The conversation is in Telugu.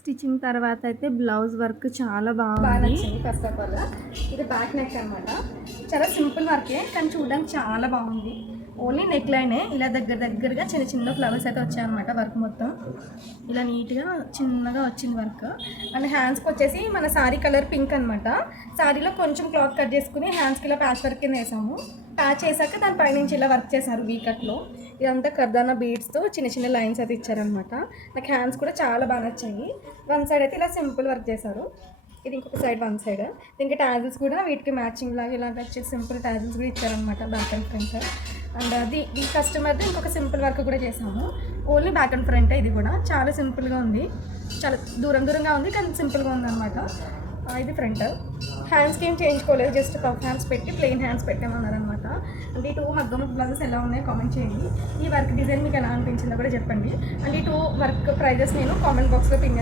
స్టిచ్చింగ్ తర్వాత అయితే బ్లౌజ్ వర్క్ చాలా బాగా బాగుంది. నచ్చింది. ఫస్ట్ ఆఫ్ ఆల్ ఇది బ్యాక్ నెక్ అనమాట. చాలా సింపుల్ వర్కే కానీ చూడడానికి చాలా బాగుంది. ఓన్లీ నెక్ లైనే ఇలా దగ్గరగా చిన్న చిన్న ఫ్లవర్స్ అయితే వచ్చాయన్నమాట. వర్క్ మొత్తం ఇలా నీట్గా చిన్నగా వచ్చింది వర్క్. అండ్ హ్యాండ్స్కి వచ్చేసి మన శారీ కలర్ పింక్ అనమాట. శారీలో కొంచెం క్లాత్ కట్ చేసుకుని హ్యాండ్స్కి ఇలా ప్యాచ్ వర్క్ కింద వేసాము. ప్యాచ్ చేశాక దాని పైనుంచి ఇలా వర్క్ చేశారు వీకట్లో. ఇదంతా కర్దానా బీడ్స్తో చిన్న చిన్న లైన్స్ అయితే ఇచ్చారనమాట. నాకు హ్యాండ్స్ కూడా చాలా బాగా నచ్చాయి. వన్ సైడ్ అయితే ఇలా సింపుల్ వర్క్ చేశారు, ఇది ఇంకొక సైడ్ వన్ సైడ్. దీనికి టాజిల్స్ కూడా వీటికి మ్యాచింగ్ లాగా ఇలా వచ్చేసి సింపుల్ టాజిల్స్ కూడా ఇచ్చారనమాట బ్యాక్ అండ్ ఫ్రంట్. అండ్ అది ఈ కస్టమర్ది ఇంకొక సింపుల్ వర్క్ కూడా చేసాము. Only back and front. ఇది కూడా చాలా సింపుల్గా ఉంది, చాలా దూరంగా ఉంది కానీ సింపుల్గా ఉందన్నమాట. ఇది ఫ్రంట్. హ్యాండ్స్కి ఏం చేయించుకోలేదు, జస్ట్ పఫ్ హ్యాండ్స్ పెట్టి ప్లెయిన్ హ్యాండ్స్ పెట్టామన్నారనమాట. అంటే ఈ 2 మగ్గం బ్లౌజెస్ ఎలా ఉన్నాయో కామెంట్ చేయండి. ఈ వర్క్ డిజైన్ మీకు ఎలా అనిపించిందో కూడా చెప్పండి. అండ్ ఈ 2 వర్క్ ప్రైజెస్ నేను కామెంట్ బాక్స్లో పిన్